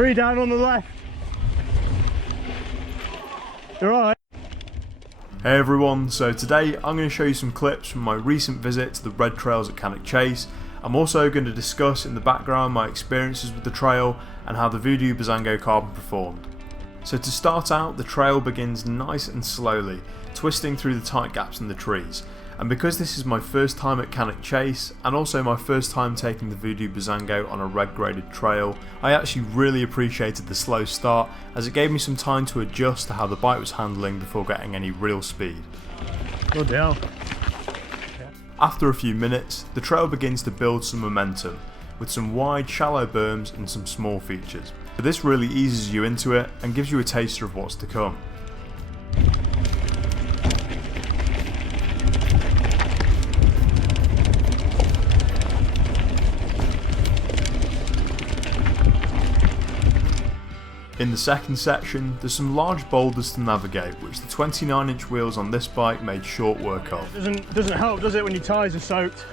Tree down on the left. You're alright. Hey everyone, so today I'm going to show you some clips from my recent visit to the red trails at Cannock Chase. I'm also going to discuss in the background my experiences with the trail and how the Voodoo Bizango carbon performed. So to start out, the trail begins nice and slowly, twisting through the tight gaps in the trees. And because this is my first time at Cannock Chase, and also my first time taking the Voodoo Bizango on a red graded trail, I actually really appreciated the slow start, as it gave me some time to adjust to how the bike was handling before getting any real speed. Good deal. After a few minutes, the trail begins to build some momentum, with some wide shallow berms and some small features. But this really eases you into it and gives you a taster of what's to come. In the second section, there's some large boulders to navigate, which the 29-inch wheels on this bike made short work of. Doesn't help, does it, when your tyres are soaked?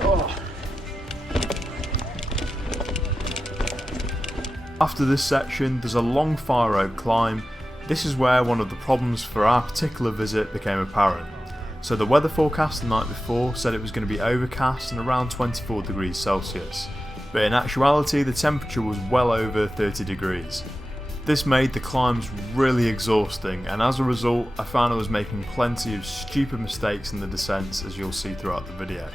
Oh. After this section, there's a long fire road climb. This is where one of the problems for our particular visit became apparent. So the weather forecast the night before said it was going to be overcast and around 24 degrees Celsius. But in actuality the temperature was well over 30 degrees. This made the climbs really exhausting, and as a result I found I was making plenty of stupid mistakes in the descents, as you'll see throughout the video.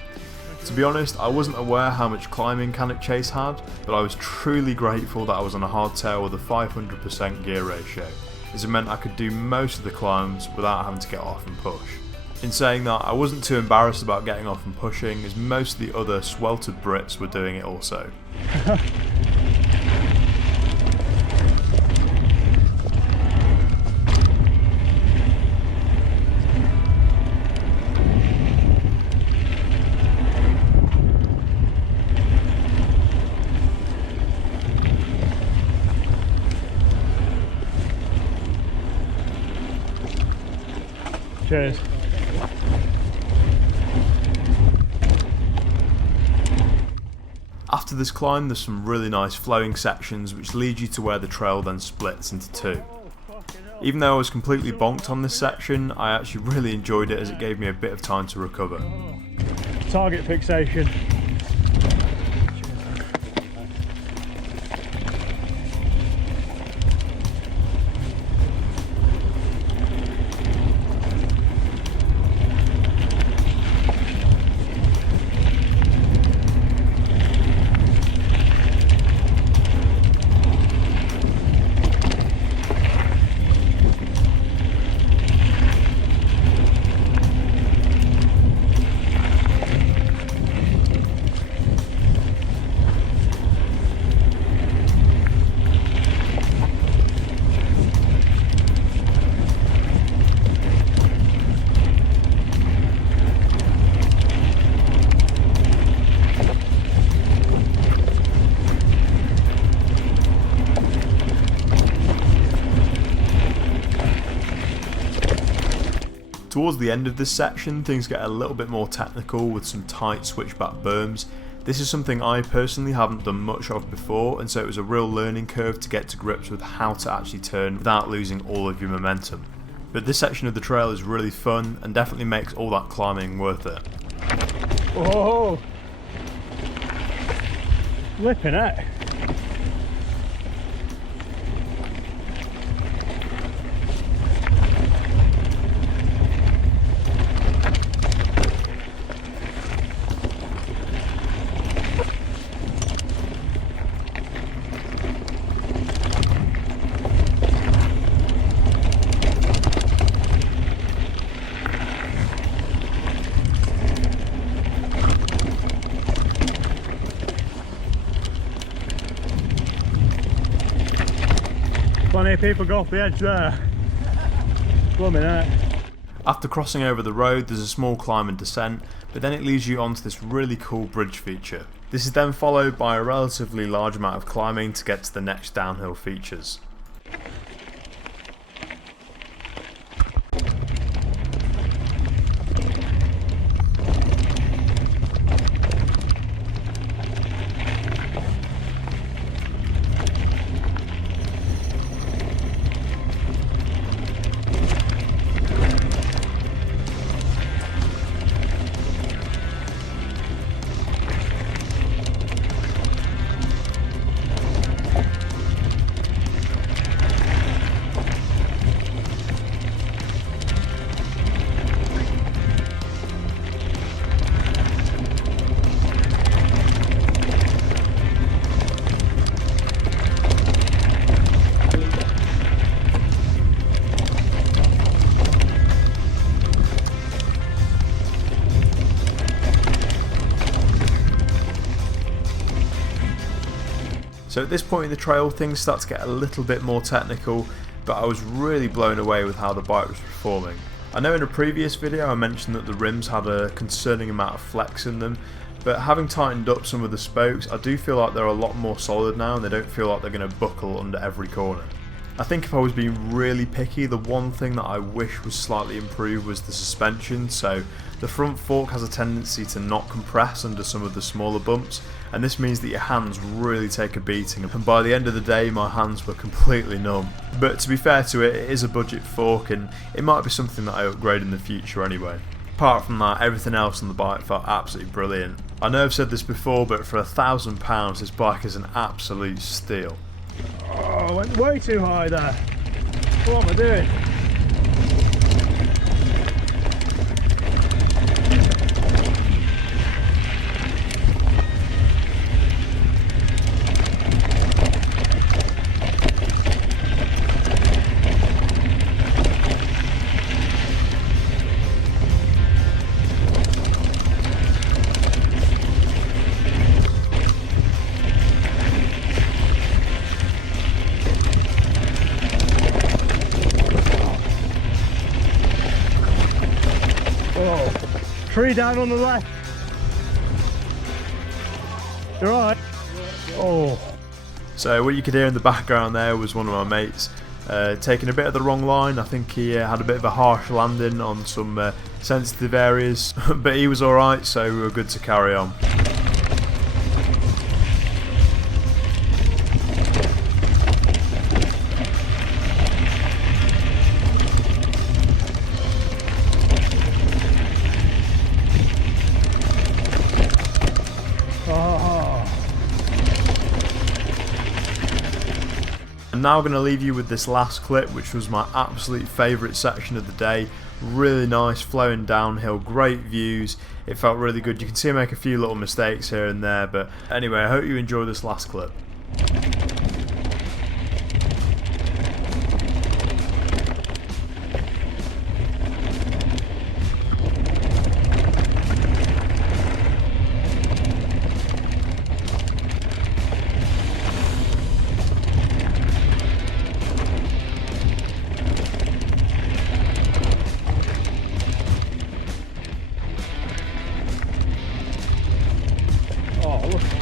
To be honest, I wasn't aware how much climbing Cannock Chase had, but I was truly grateful that I was on a hardtail with a 500% gear ratio, as it meant I could do most of the climbs without having to get off and push. In saying that, I wasn't too embarrassed about getting off and pushing, as most of the other sweltered Brits were doing it also. Cheers. After this climb there's some really nice flowing sections which lead you to where the trail then splits into two. Even though I was completely bonked on this section, I actually really enjoyed it as it gave me a bit of time to recover. Target fixation. Towards the end of this section things get a little bit more technical with some tight switchback berms. This is something I personally haven't done much of before, and so it was a real learning curve to get to grips with how to actually turn without losing all of your momentum. But this section of the trail is really fun and definitely makes all that climbing worth it. Oh, flipping it. Plenty of people go off the edge there. Blooming heck. After crossing over the road there's a small climb and descent, but then it leads you onto this really cool bridge feature. This is then followed by a relatively large amount of climbing to get to the next downhill features. So at this point in the trail things start to get a little bit more technical, but I was really blown away with how the bike was performing. I know in a previous video I mentioned that the rims had a concerning amount of flex in them, but having tightened up some of the spokes, I do feel like they're a lot more solid now and they don't feel like they're going to buckle under every corner. I think if I was being really picky, the one thing that I wish was slightly improved was the suspension. So the front fork has a tendency to not compress under some of the smaller bumps, and this means that your hands really take a beating, and by the end of the day my hands were completely numb. But to be fair to it, it is a budget fork and it might be something that I upgrade in the future anyway. Apart from that, everything else on the bike felt absolutely brilliant. I know I've said this before, but for £1,000 this bike is an absolute steal. Oh, I went way too high there. What am I doing? Tree down on the left. You're right. Oh. So what you could hear in the background there was one of my mates taking a bit of the wrong line. I think he had a bit of a harsh landing on some sensitive areas, but he was alright, so we were good to carry on. I'm now going to leave you with this last clip, which was my absolute favourite section of the day. Really nice, flowing downhill, great views. It felt really good. You can see I make a few little mistakes here and there, but anyway, I hope you enjoy this last clip. Oh, look at that.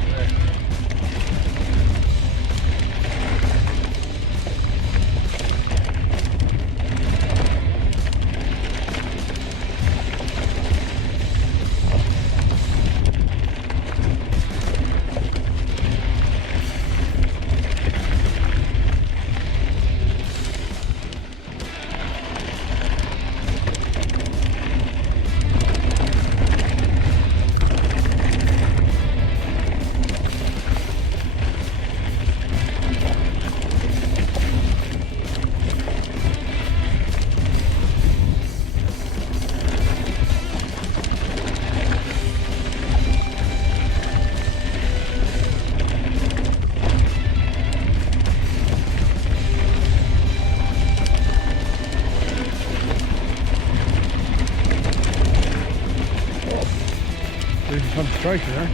Concentration there.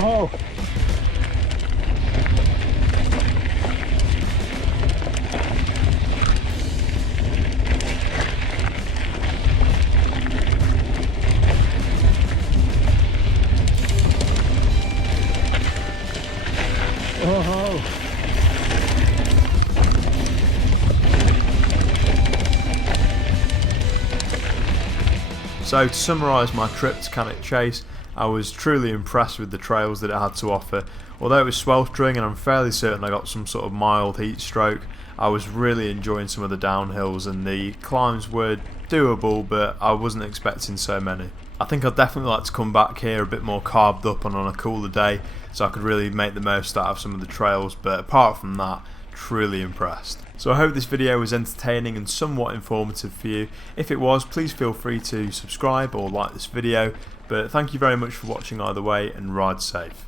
Oh. Oh. So to summarise my trip to Cannock Chase, I was truly impressed with the trails that it had to offer. Although it was sweltering and I'm fairly certain I got some sort of mild heat stroke, I was really enjoying some of the downhills and the climbs were doable, but I wasn't expecting so many. I think I'd definitely like to come back here a bit more carbed up and on a cooler day so I could really make the most out of some of the trails, but apart from that, truly impressed. So I hope this video was entertaining and somewhat informative for you. If it was, please feel free to subscribe or like this video. But thank you very much for watching either way, and ride safe.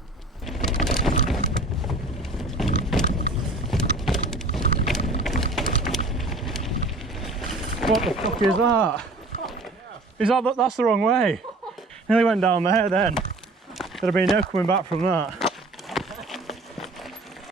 What the fuck is that? Is that's the wrong way? Nearly went down there then. There'd have been no coming back from that.